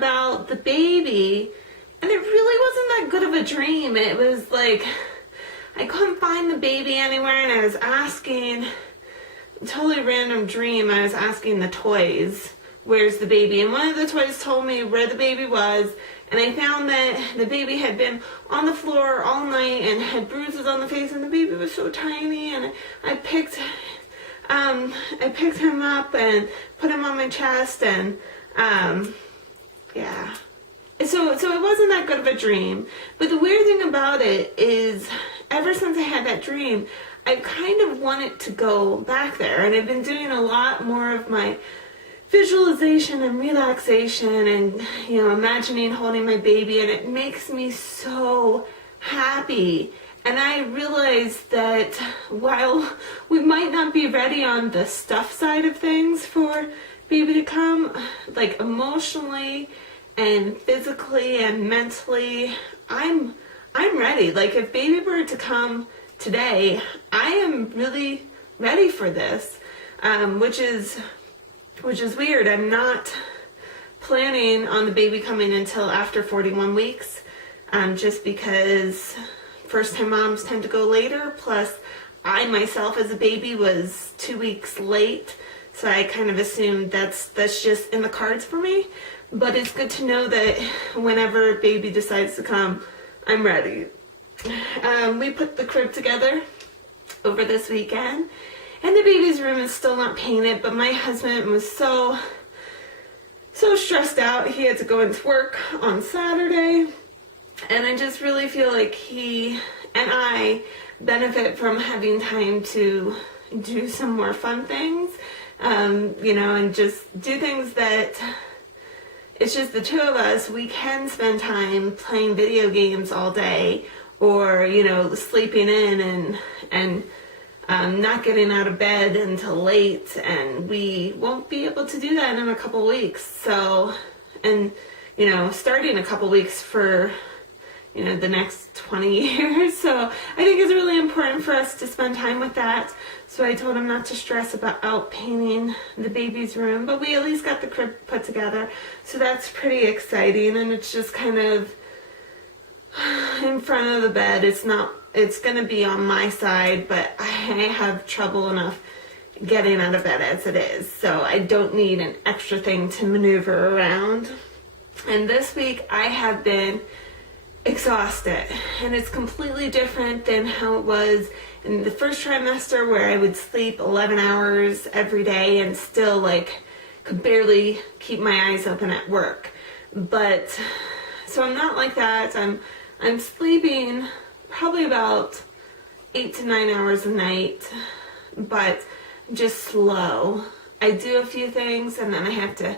about the baby, and it really wasn't that good of a dream. It was like I couldn't find the baby anywhere, and I was asking, totally random dream, I was asking the toys, where's the baby? And one of the toys told me where the baby was, and I found that the baby had been on the floor all night and had bruises on the face, and the baby was so tiny, and I picked him up and put him on my chest, and yeah. So it wasn't that good of a dream. But the weird thing about it is, ever since I had that dream, I've kind of wanted to go back there, and I've been doing a lot more of my visualization and relaxation and, imagining holding my baby, and it makes me so happy. And I realized that while we might not be ready on the stuff side of things for baby to come, like emotionally and physically and mentally, I'm ready. Like, if baby were to come today, I am really ready for this, which is weird. I'm not planning on the baby coming until after 41 weeks, just because first-time moms tend to go later, plus I myself as a baby was 2 weeks late, so I kind of assumed that's just in the cards for me. But it's good to know that whenever baby decides to come, I'm ready. We put the crib together over this weekend, and the baby's room is still not painted, but my husband was so stressed out. He had to go into work on Saturday, and I just really feel like he and I benefit from having time to do some more fun things, and just do things that it's just the two of us. We can spend time playing video games all day, or, sleeping in and not getting out of bed until late, and we won't be able to do that in a couple weeks. So, and, starting a couple weeks for, the next 20 years. So I think it's really important for us to spend time with that. So I told him not to stress about painting the baby's room, but we at least got the crib put together. So that's pretty exciting, and it's just kind of in front of the bed. It's going to be on my side, but I have trouble enough getting out of bed as it is. So I don't need an extra thing to maneuver around. And this week I have been exhausted, and it's completely different than how it was in the first trimester, where I would sleep 11 hours every day and still could barely keep my eyes open at work. But so I'm not like that. I'm sleeping probably about 8 to 9 hours a night, but just slow. I do a few things, and then I have to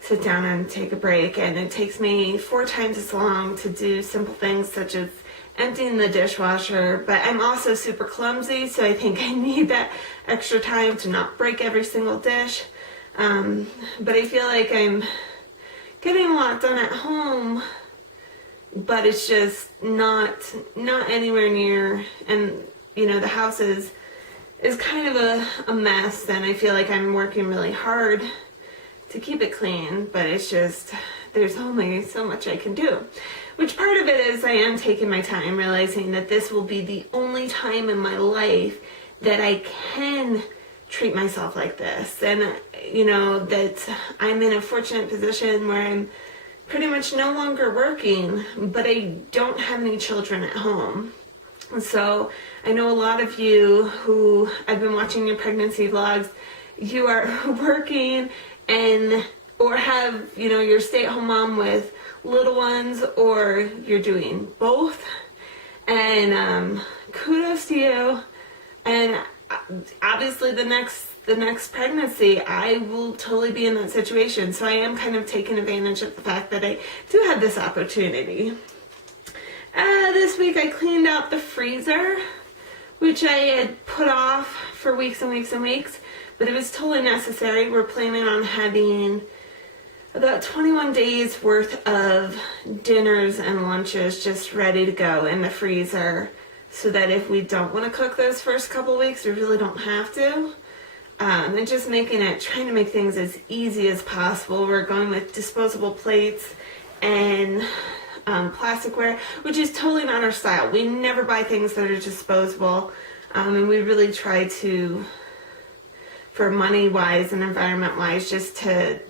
sit down and take a break, and it takes me 4 times as long to do simple things such as emptying the dishwasher. But I'm also super clumsy, so I think I need that extra time to not break every single dish. But I feel like I'm getting a lot done at home, but it's just not anywhere near. And the house is kind of a mess, and I feel like I'm working really hard to keep it clean, but it's just, there's only so much I can do. Which part of it is I am taking my time, realizing that this will be the only time in my life that I can treat myself like this. And, that I'm in a fortunate position where I'm pretty much no longer working, but I don't have any children at home. So I know a lot of you who I've been watching your pregnancy vlogs, you are working or have, you're stay-at-home mom with little ones, or you're doing both. And kudos to you. And obviously the next pregnancy, I will totally be in that situation. So I am kind of taking advantage of the fact that I do have this opportunity. This week I cleaned out the freezer, which I had put off for weeks and weeks and weeks, but it was totally necessary. We're planning on having about 21 days worth of dinners and lunches just ready to go in the freezer, so that if we don't want to cook those first couple weeks, we really don't have to. and just trying to make things as easy as possible. We're going with disposable plates and plasticware, which is totally not our style. We never buy things that are disposable, and we really try to, for money-wise and environment-wise, just to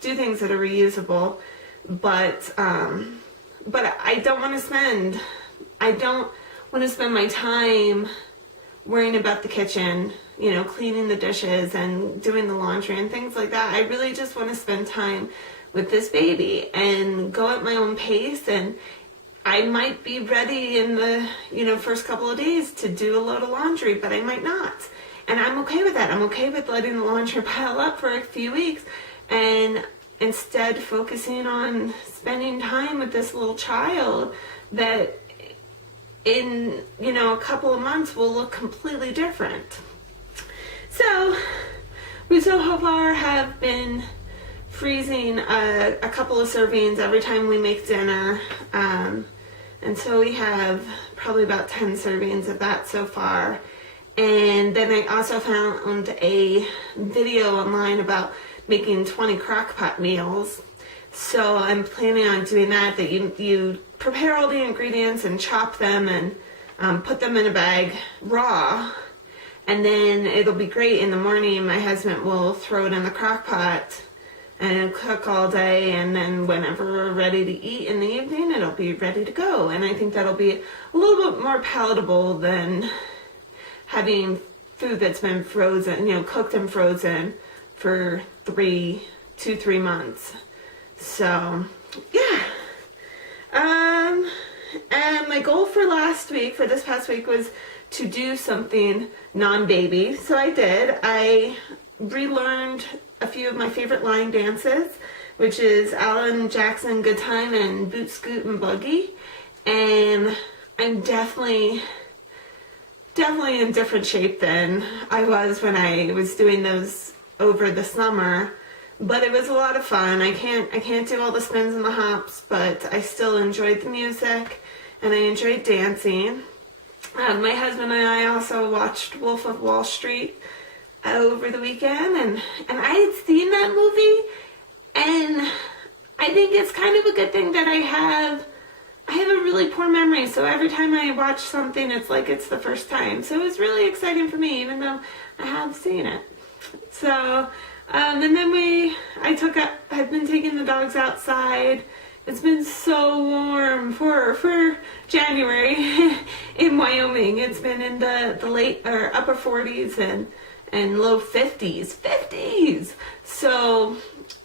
do things that are reusable. But I don't want to spend my time worrying about the kitchen, cleaning the dishes and doing the laundry and things like that. I really just want to spend time with this baby and go at my own pace, and I might be ready in the, first couple of days to do a load of laundry, but I might not. And I'm okay with that. I'm okay with letting the laundry pile up for a few weeks and instead focusing on spending time with this little child that in, a couple of months will look completely different. So we so far have been freezing a couple of servings every time we make dinner. And so we have probably about 10 servings of that so far. And then I also found a video online about making 20 Crockpot meals. So I'm planning on doing that you prepare all the ingredients and chop them and put them in a bag raw. And then it'll be great in the morning. My husband will throw it in the crock pot and it'll cook all day. And then whenever we're ready to eat in the evening, it'll be ready to go. And I think that'll be a little bit more palatable than having food that's been frozen, cooked and frozen for 3 months. So, yeah. And my goal for this past week, was to do something non-baby. So I did. I relearned a few of my favorite line dances, which is Alan Jackson, Good Time, and Boot Scoot and Boogie. And I'm definitely in different shape than I was when I was doing those over the summer. But it was a lot of fun. I can't do all the spins and the hops, but I still enjoyed the music and I enjoyed dancing. My husband and I also watched Wolf of Wall Street over the weekend, and I had seen that movie, and I think it's kind of a good thing that I have a really poor memory, so every time I watch something, it's like it's the first time. So it was really exciting for me, even though I have seen it. So, and then I've been taking the dogs outside. It's been so warm for January in Wyoming. It's been in the late or upper 40s and low 50s. So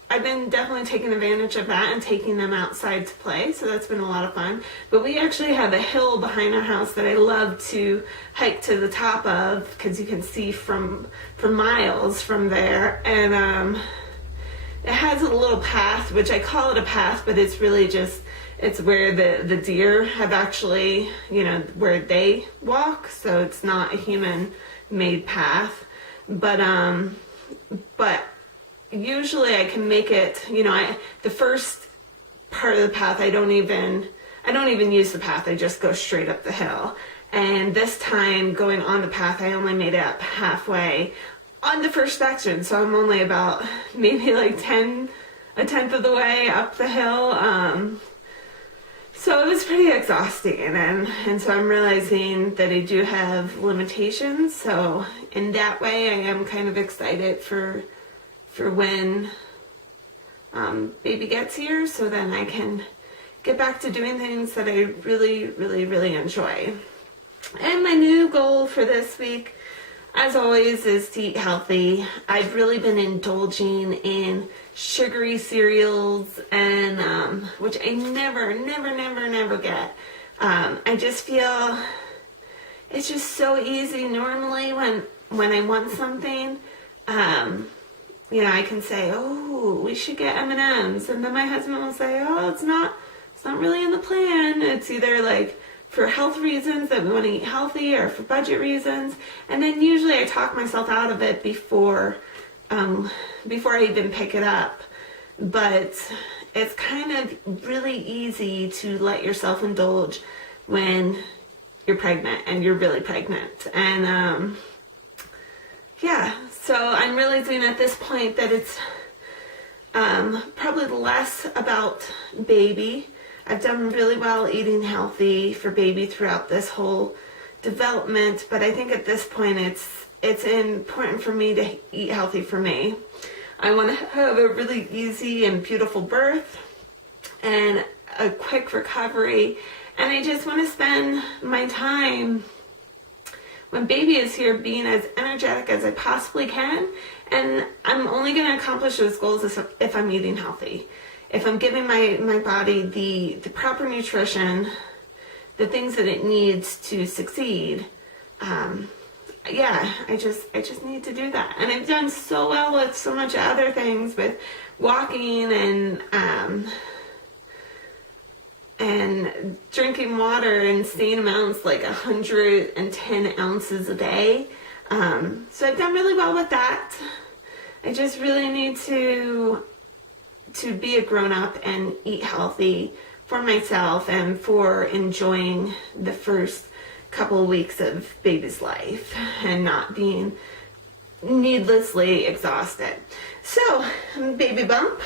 I've been definitely taking advantage of that and taking them outside to play. So that's been a lot of fun. But we actually have a hill behind our house that I love to hike to the top of, because you can see from miles from there. And it has a little path, which I call it a path, but it's really just, it's where the deer have actually, where they walk. So it's not a human-made path. But usually I can make it, the first part of the path, I don't even use the path. I just go straight up the hill. And this time going on the path, I only made it up halfway on the first section. So I'm only about maybe like a tenth of the way up the hill. So it was pretty exhausting. And so I'm realizing that I do have limitations. So in that way, I am kind of excited for when baby gets here, so then I can get back to doing things that I really, really, really enjoy. And my new goal for this week, as always, is to eat healthy. I've really been indulging in sugary cereals, and which I never get. I just feel it's just so easy normally when I want something. I can say, oh, we should get M&Ms. And then my husband will say, oh, it's not really in the plan. It's either like for health reasons that we want to eat healthy or for budget reasons. And then usually I talk myself out of it before I even pick it up. But it's kind of really easy to let yourself indulge when you're pregnant and you're really pregnant. And yeah, so I'm realizing at this point that it's probably less about baby. I've done really well eating healthy for baby throughout this whole development, but I think at this point it's important for me to eat healthy for me. I want to have a really easy and beautiful birth and a quick recovery, and I just want to spend my time when baby is here being as energetic as I possibly can, and I'm only going to accomplish those goals if I'm eating healthy. If I'm giving my body the proper nutrition, the things that it needs to succeed, yeah, I just need to do that. And I've done so well with so much other things, with walking and drinking water in insane amounts, like 110 ounces a day. So I've done really well with that. I just really need to be a grown-up and eat healthy for myself and for enjoying the first couple of weeks of baby's life and not being needlessly exhausted. So, baby bump.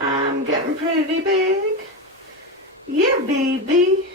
I'm getting pretty big. Yeah, baby.